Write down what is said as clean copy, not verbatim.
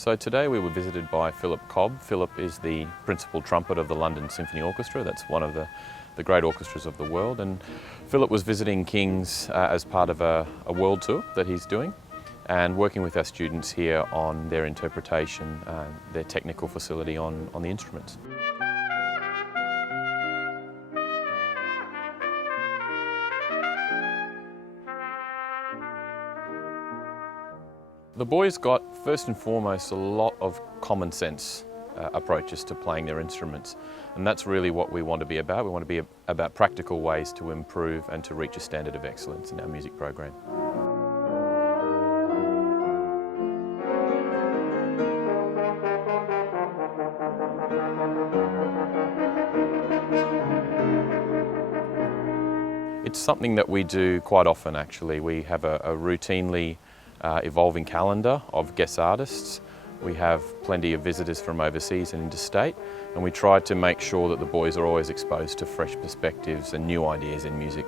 So today we were visited by Phillip Cobb. Phillip is the principal trumpet of the London Symphony Orchestra. That's one of the great orchestras of the world. And Phillip was visiting Kings as part of a world tour that he's doing and working with our students here on their interpretation, their technical facility on the instruments. The boys got, first and foremost, a lot of common sense approaches to playing their instruments. And that's really what we want to be about. We want to be about practical ways to improve and to reach a standard of excellence in our music program. It's something that we do quite often, actually. We have a routinely evolving calendar of guest artists. We have plenty of visitors from overseas and interstate, and we try to make sure that the boys are always exposed to fresh perspectives and new ideas in music.